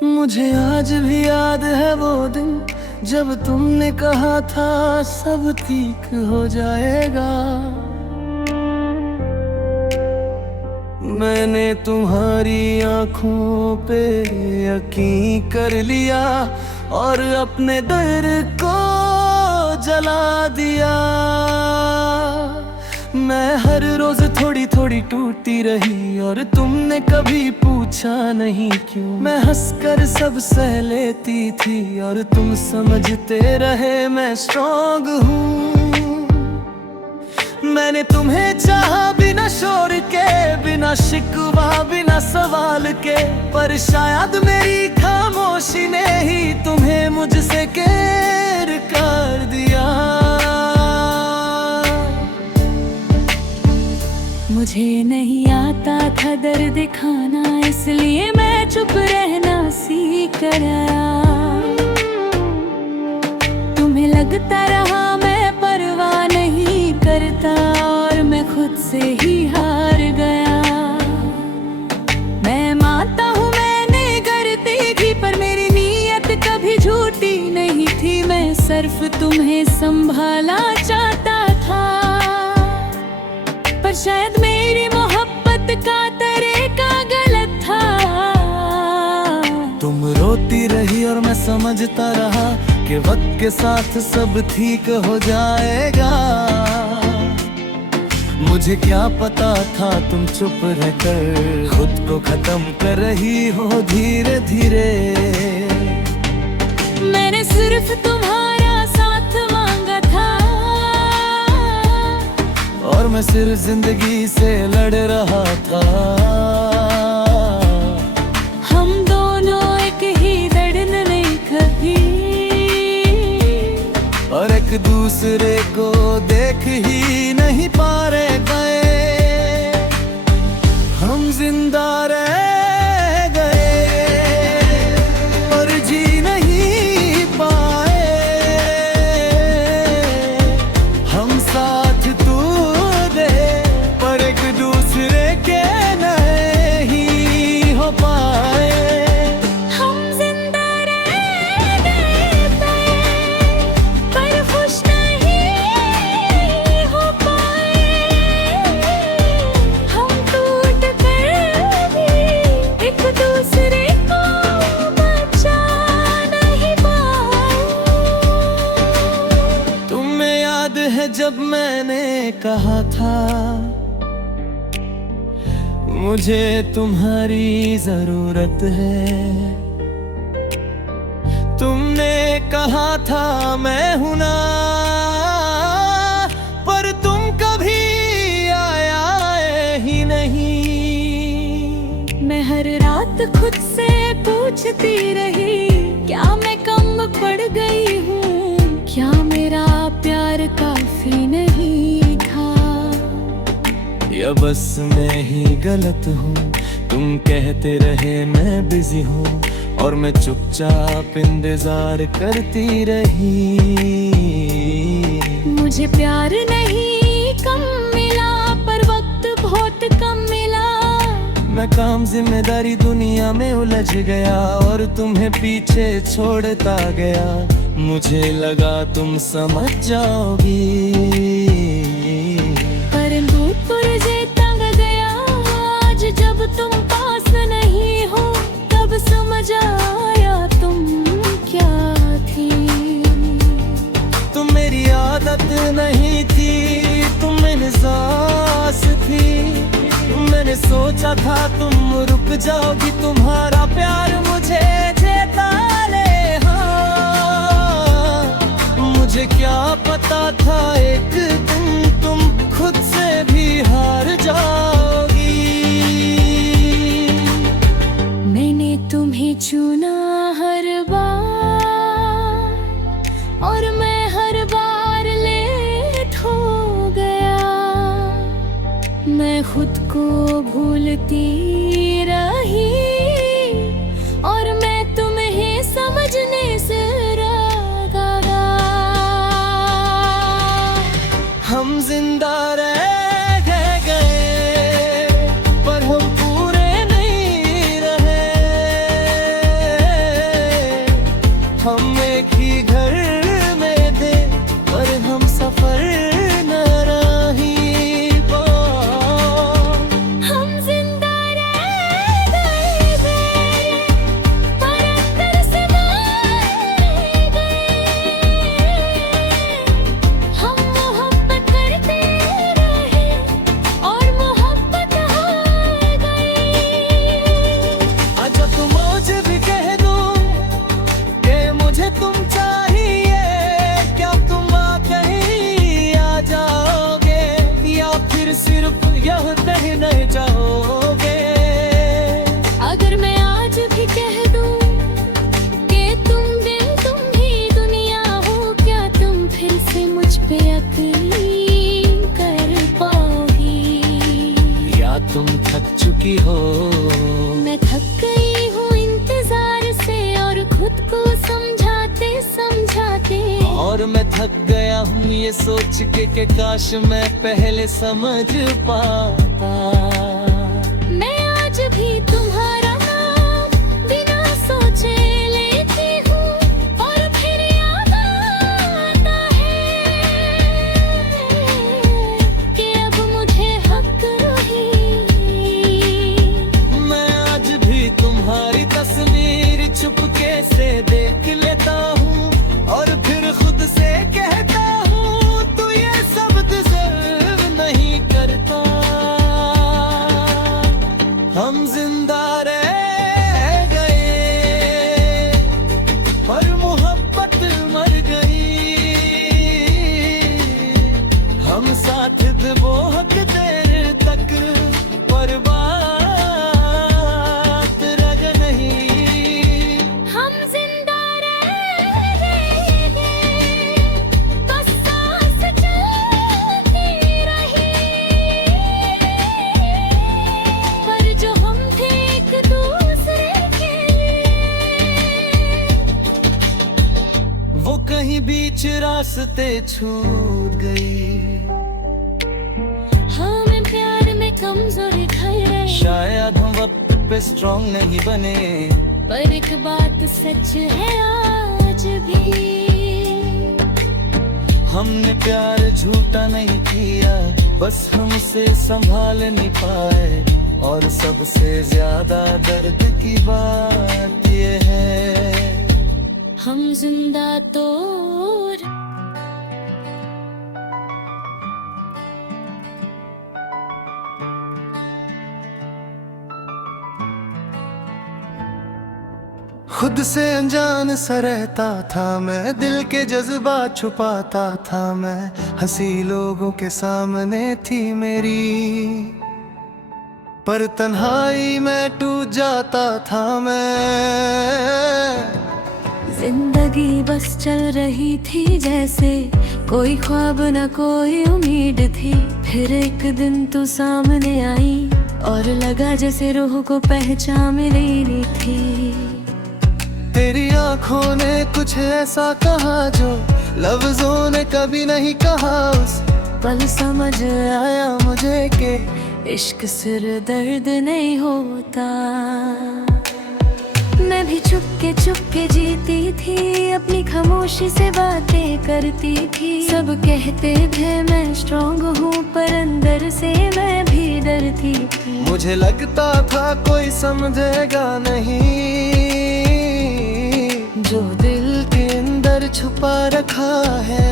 मुझे आज भी याद है वो दिन जब तुमने कहा था सब ठीक हो जाएगा। मैंने तुम्हारी आंखों पे यकीन कर लिया और अपने डर को जला दिया। मैं हर रोज थोड़ी थोड़ी टूटी रही और तुमने कभी पूछा नहीं क्यों। मैं हंसकर सब सह लेती थी और तुम समझते रहे मैं स्ट्रॉन्ग हूँ। मैंने तुम्हें चाहा बिना शोर के, बिना शिकवा बिना सवाल के, पर शायद मेरी खामोशी ने ही तुम्हें मुझसे कैर कर दिया। मुझे नहीं आता था दर्द दिखाना, इसलिए मैं चुप रहना सीख कर आया। तुम्हें लगता रहा मैं परवाह नहीं करता और मैं खुद से ही हार गया। मैं मानता हूँ मैंने गलती की, पर मेरी नीयत कभी झूठी नहीं थी। मैं सिर्फ तुम्हें संभालना चाहता था, पर शायद मेरी मोहब्बत का तरीका गलत था। तुम रोती रही और मैं समझता रहा कि वक्त के साथ सब ठीक हो जाएगा। मुझे क्या पता था तुम चुप रहकर खुद को खत्म कर रही हो धीरे धीरे। मैंने सिर्फ तुम्हारा साथ मांगा था और मैं सिर्फ जिंदगी से लड़ रहा था। हम दोनों एक ही धड़न नहीं कभी, और एक दूसरे को देख ही नहीं पा रहे गए। हम जिंदा रह गए और जी नहीं पाए। हम साथ तू दे पर एक दूसरे के नहीं हो पाए। जब मैंने कहा था मुझे तुम्हारी जरूरत है, तुमने कहा था मैं हूं ना, पर तुम कभी आया ही नहीं। मैं हर रात खुद से पूछती रही, क्या मैं कम पड़ गई हूँ? क्या मेरा प्यार काफी नहीं था? या बस मैं ही गलत हूँ? तुम कहते रहे मैं बिजी हूँ और मैं चुपचाप इंतजार करती रही। मुझे प्यार नहीं कम मिला, पर वक्त बहुत कम मिला। मैं काम जिम्मेदारी दुनिया में उलझ गया और तुम्हें पीछे छोड़ता गया। मुझे लगा तुम समझ जाओगी, पर मुझे तंग गया। आज जब तुम पास नहीं हो तब समझ आया तुम क्या थी। तुम मेरी आदत नहीं थी, तुम एहसास थी। मैंने सोचा था तुम रुक जाओगी, तुम्हारा प्यार मुझे देता ले। मुझे क्या पता था एक दिन तुम खुद से भी हार जाओगी। मैंने तुम्हें चुना हर बार और मैं हर बार लेट हो गया। मैं खुद को भूलती रही और मैं तुम्हें समझने से हम जिंदा रह गए पर हम पूरे नहीं रहे। की हो। मैं थक गई हूँ इंतजार से और खुद को समझाते समझाते। और मैं थक गया हूँ ये सोच के काश मैं पहले समझ पाता। मैं आज भी तुम्हारा नाम बिना सोचे लेती हूँ और फिर याद आता है कि अब मुझे हक रही। मैं आज भी तुम्हारी तस्वीर चुपके से देख लेता हूँ और फिर खुद से कहता हूँ तू ये सब डिजर्व नहीं करता। हम जिंदा रह गए पर मोहब्बत मर गई। हम साथ थे बहुत देर तक पर बात रग नहीं। हम जिंदा रह गए तो सांस चलती रही, पर जो हम थे एक दूसरे के लिए वो कहीं बीच रास्ते छूट गई। हमें प्यार में कमजोरी ठहरे, शायद हम वक्त पे स्ट्रॉन्ग नहीं बने, पर एक बात सच है आज भी। हमने प्यार झूठा नहीं किया, बस हमसे संभाल नहीं पाए। और सबसे ज्यादा दर्द की बात ये है हम जिंदा तोड़ खुद से अनजान सा रहता था मैं, दिल के जज्बात छुपाता था मैं। हंसी लोगों के सामने थी मेरी, पर तन्हाई में टूट जाता था मैं। जिंदगी बस चल रही थी जैसे कोई ख्वाब न कोई उम्मीद थी। फिर एक दिन तू सामने आई और लगा जैसे रूह को पहचान मिली थी। तेरी आंखों ने कुछ ऐसा कहा जो लफ्जों ने कभी नहीं कहा। उस पल समझ आया मुझे कि इश्क सिर दर्द नहीं होता। मैं भी चुपके जीती थी, अपनी खामोशी से बातें करती थी। सब कहते थे मैं स्ट्रॉन्ग हूँ, पर अंदर से मैं भी डरती थी। मुझे लगता था कोई समझेगा नहीं जो दिल के अंदर छुपा रखा है।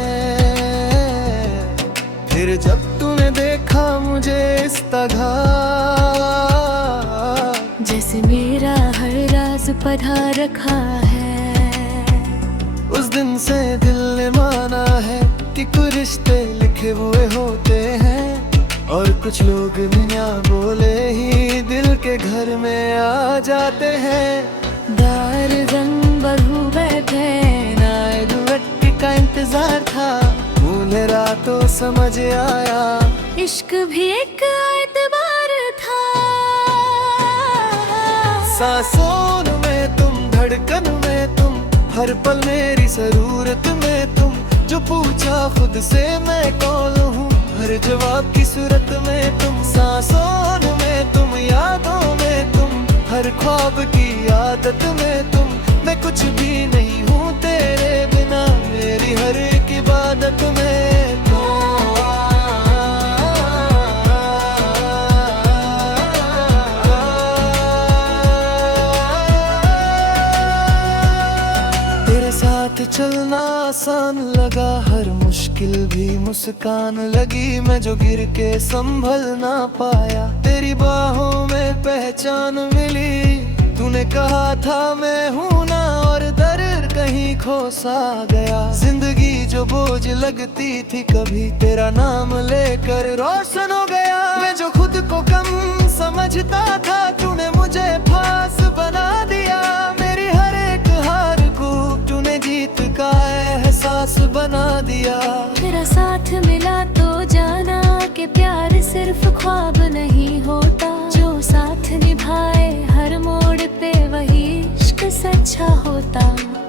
फिर जब तूने देखा मुझे इस तरह, जैसे मेरा हर राज पढ़ा रखा है, उस दिन से दिल ने माना है कि कुछ रिश्ते लिखे हुए होते हैं और कुछ लोग बिना बोले ही दिल के घर में आ जाते हैं। दार रंग बहू बैठे नाए दुवट्टी का इंतजार था, मुझे रातों समझ आया इश्क भी एक एतबार था। सांसों में तुम, धड़कन में तुम, हर पल मेरी जरूरत में तुम। जो पूछा खुद से मैं कौन हूँ, हर जवाब की सूरत में तुम। सांसों में तुम, यादों में तुम, हर ख्वाब की आदत में तुम। मैं कुछ भी नहीं हूँ तेरे बिना, मेरी हर एक इबादत में तुम। तेरे साथ चलना आसान लगा, हर मुश्किल भी मुस्कान लगी। मैं जो गिर के संभल ना पाया, तेरी बाहों में पहचान मिली। तूने कहा था मैं हूं ना, और दर्द कहीं खो सा गया। जिंदगी जो बोझ लगती थी कभी, तेरा नाम लेकर रोशन हो गया। मैं जो खुद को कम समझता था, तूने मुझे फास बना दिया। मेरी हर एक हार को तूने जीत का एहसास बना दिया। तेरा साथ मिला तो जाना कि प्यार सिर्फ ख्वाब नहीं होता। जो साथ समझाए, हर मोड़ पे वही इश्क सच्चा होता।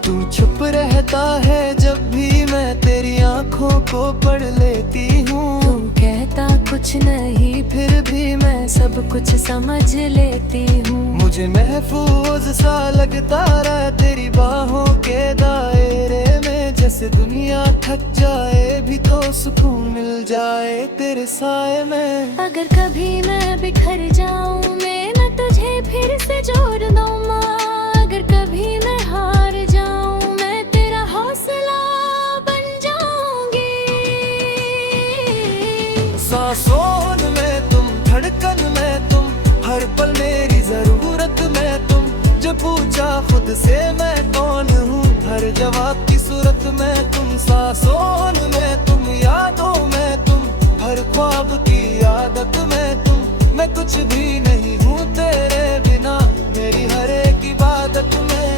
तू चुप रहता है जब भी मैं तेरी आंखों को पढ़ लेती हूँ। तू कहता कुछ नहीं, फिर भी मैं सब कुछ समझ लेती हूँ। मुझे महफूज सा लगता रहा तेरी बाहों के दायरे में। जैसे दुनिया थक जाए भी तो सुकून मिल जाए तेरे साए में। अगर कभी मैं बिखर जाऊं, मैं तुझे फिर से जोड़ दूं माँ। अगर कभी मैं हार जाऊं, मैं तेरा हौसला बन जाऊंगी। सांसों में तुम, धड़कन में तुम, हर पल मेरी जरूरत में तुम। जो पूछा खुद से मैं कौन हूँ, हर जवाब की सूरत में तुम। सांसों में तुम, यादों में तुम, हर ख्वाब की आदत में तुम। मैं कुछ भी नहीं हूँ तेरे बिना, मेरी हर एक इबादत में।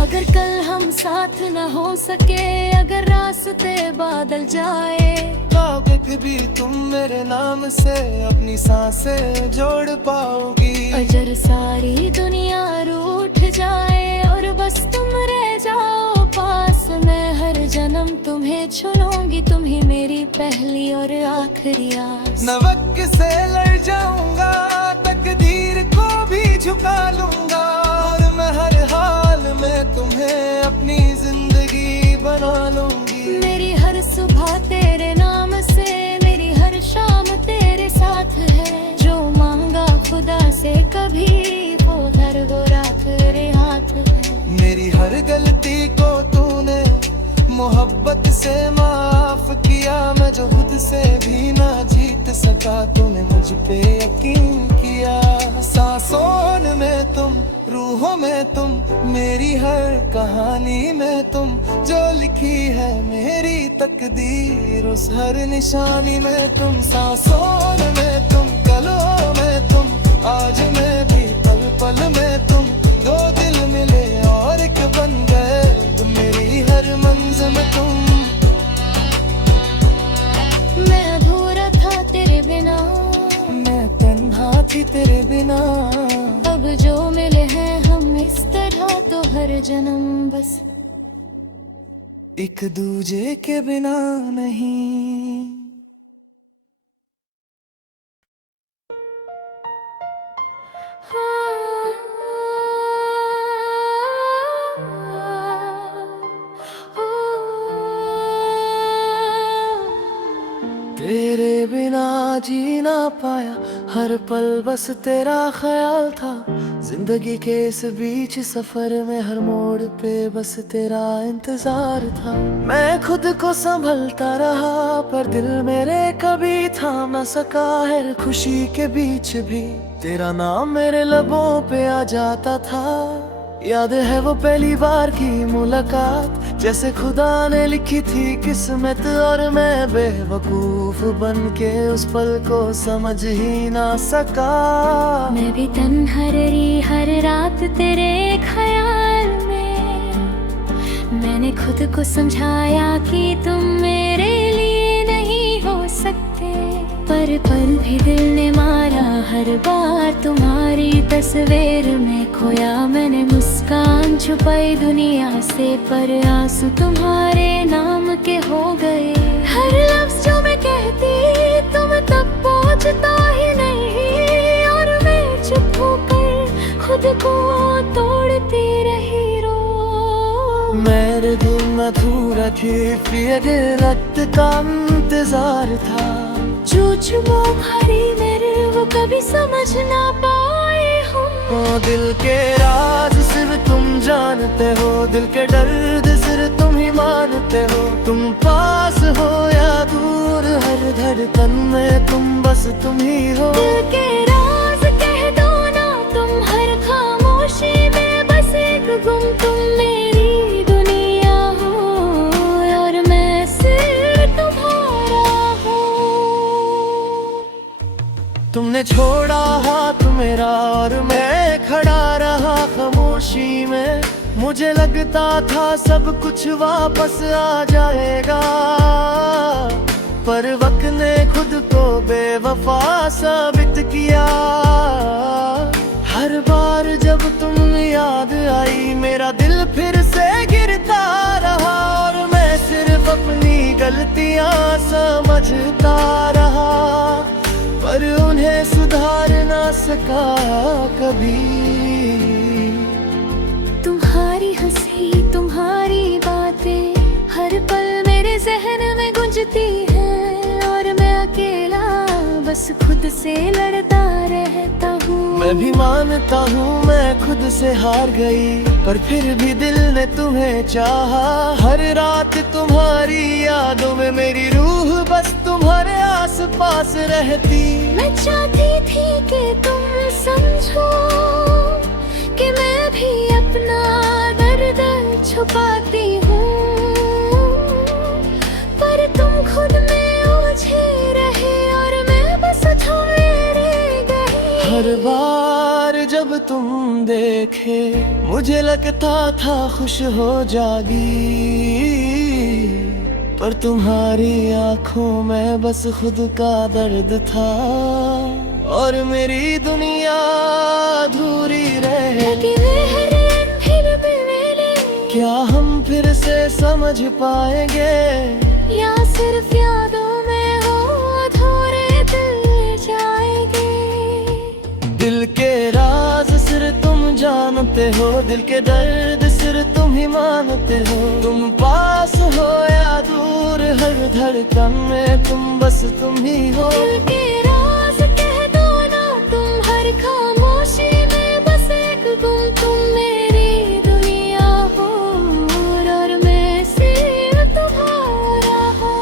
अगर कल हम साथ न हो सके, अगर रास्ते बादल जाए, कभी भी तुम मेरे नाम से अपनी सांसें जोड़ पाओगी। अगर सारी दुनिया रूठ जाए और बस तुम रह जाओ पास, मैं हर जन्म तुम्हें चुनूंगी। तुम ही मेरी पहली और आखिरी आस। न वक्त से लड़ जाऊंगा, तकदीर को भी झुका लूंगा। और मैं हर हाल में तुम्हें अपनी जिंदगी बना लूंगी। मेरी हर सुबह तेरे नाम से, मेरी हर शाम तेरे साथ है। जो मांगा खुदा से कभी, वो धर वो राख तेरे हाथ है। मेरी हर गलती को तूने मोहब्बत से माफ किया। मैं जो खुद से भी ना जीत सका, तूने मुझ पे यकीन किया। सांसों में तुम, रूहों में तुम, मेरी हर कहानी में तुम। जो लिखी है मेरी तकदीर, उस हर निशानी में तुम। सांसों में तुम, कलों में तुम, आज में भी पल पल में तुम। दो दिल मिले और एक बन गए, मेरी हर मंजिल में तुम। मैं अधूरा था तेरे बिना, मैं तन्हा थी तेरे बिना। अब जो मिले हैं हम इस तरह, तो हर जन्म बस एक दूजे के बिना नहीं। तेरे बिना जी ना पाया, हर पल बस तेरा ख्याल था। जिंदगी के इस बीच सफर में, हर मोड़ पे बस तेरा इंतजार था। मैं खुद को संभलता रहा, पर दिल मेरे कभी थाम न सका है। खुशी के बीच भी तेरा नाम मेरे लबों पे आ जाता था। याद है वो पहली बार की मुलाकात, जैसे खुदा ने लिखी थी किस्मत। और मैं बेवकूफ बन के उस पल को समझ ही ना सका। मैं भी तन्हा रही हर रात तेरे ख्याल में। मैंने खुद को समझाया कि तुम मेरे लिए नहीं हो सकते, पर भी दिल ने मारा हर बार तुम्हारी तस्वीर में खोया। मैंने मुस्कान छुपाई दुनिया से, पर आंसू तुम्हारे नाम के हो गए। हर लफ्ज जो मैं कहती तुम तब पहुंचता ही नहीं, और मैं चुप होकर खुद को तोड़ती रही रो। मेरे दिल अधूरा थी, फिर रक्त का इंतजार था। झूठ वो भरी मेरे, वो कभी समझ ना पाए हम। ओ दिल के राज सिर्फ तुम जानते हो, दिल के दर्द सिर्फ तुम ही मानते हो। तुम पास हो या दूर, हर धड़कन में तुम बस तुम ही हो। दिल के राज कह दो ना तुम, हर खामोशी में बस एक गुम। तुम मेरी दुनिया हो, और मैं सिर्फ तुम्हारा हूँ। तुमने छोड़ा हाथ मेरा, और मैं खड़ा रहा खामोशी में। मुझे लगता था सब कुछ वापस आ जाएगा, पर वक्त ने खुद को बेवफा साबित किया। हर बार जब तुम याद आई मेरा दिल फिर से गिरता रहा, और मैं सिर्फ अपनी गलतियां समझता रहा, पर उन्हें सुधार ना सका कभी। तुम्हारी हंसी तुम्हारी बातें हर पल मेरे जहन में गूंजती है, और मैं अकेला बस खुद से लड़ता रहता हूँ। मैं भी मानता हूँ मैं खुद से हार गई, पर फिर भी दिल ने तुम्हें चाहा। हर रात तुम्हारी यादों में मेरी रूह बस तुम्हारे आस पास रहती। मैं चाहती थी कि तुम समझो कि मैं भी अपना दर्द छुपाती हूँ, पर तुम खुद में उलझे रहे और मैं बस थमे गई। हर बार जब तुम देखे मुझे लगता था खुश हो जागी, पर तुम्हारी आंखों में बस खुद का दर्द था, और मेरी दुनिया अधूरी रहे। क्या हम फिर से समझ पाएंगे, या सिर्फ यादों में हो अधूरे दिल जाएंगे। दिल के राज सिर्फ तुम जानते हो, दिल के दर्द सिर्फ तुम ही मानते हो। तुम पास हो या दूर हर धड़कन में तुम बस तुम ही हो। दिल के राज कह दो ना तुम हर खामोशी में, बस एक गुम तुम मेरी दुनिया हो, और मैं सिर्फ तुम्हारा हो।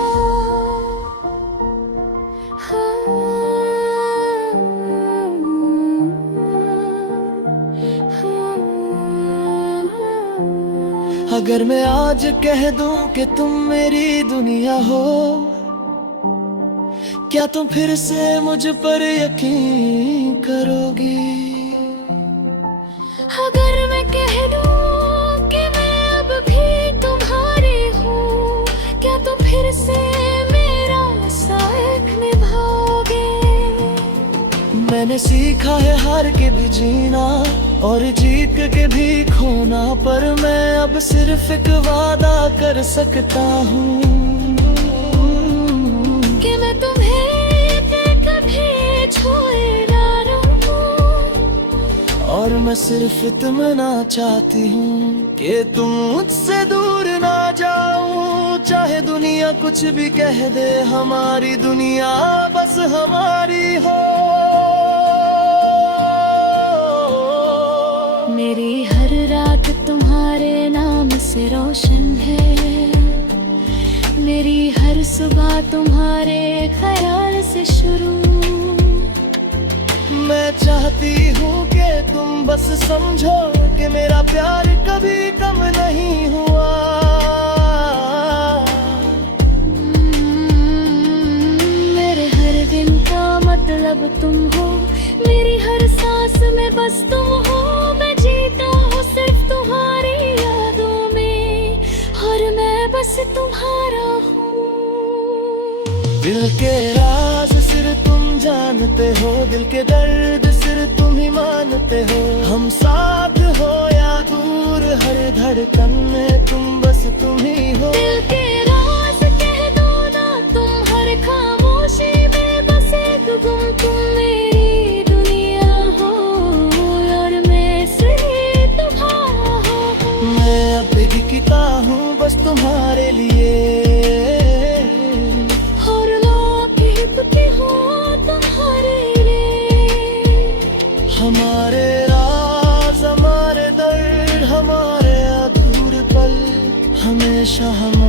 अगर मैं आज कह दूं कि तुम मेरी दुनिया हो, क्या तुम फिर से मुझ पर यकीन करोगी? अगर मैं कह दूं कि मैं अब भी तुम्हारी हूँ, क्या तुम फिर से मेरा साथ निभाओगे? मैंने सीखा है हार के भी जीना और जीत के भी खोना, पर मैं अब सिर्फ एक वादा कर सकता हूँ कि मैं तुम्हें कभी छोड़ ना रहूं। और मैं सिर्फ इतना चाहती हूँ कि तुम मुझसे दूर ना जाओ। चाहे दुनिया कुछ भी कह दे, हमारी दुनिया बस हमारी हो। मेरी हर रात तुम्हारे नाम से रोशन है, मेरी हर सुबह तुम्हारे ख्याल से शुरू। मैं चाहती हूँ कि तुम बस समझो कि मेरा प्यार कभी कम नहीं हुआ। मेरे हर दिन का मतलब तुम हो, मेरी हर सांस में बस तुम हो। मैं जीता हूँ सिर्फ तुम्हारी यादों में, और मैं बस तुम्हारा हूँ। दिल के राज सिर्फ तुम जानते हो, दिल के दर्द सिर्फ तुम ही मानते हो। हम साथ हो या दूर हर धड़कन में तुम बस तुम ही हो। दिल के राज कह दो ना तुम हर खामोशी में, बस एक गुम तुम मेरी दुनिया हो, और मैं सिर्फ तुम्हारा हूँ। मैं अब दिखता हूँ बस तुम्हारे लिए, और लिखती हूँ तुम्हारे लिए। हमारे राज हमारे दर्द हमारे अधूरे पल हमेशा हम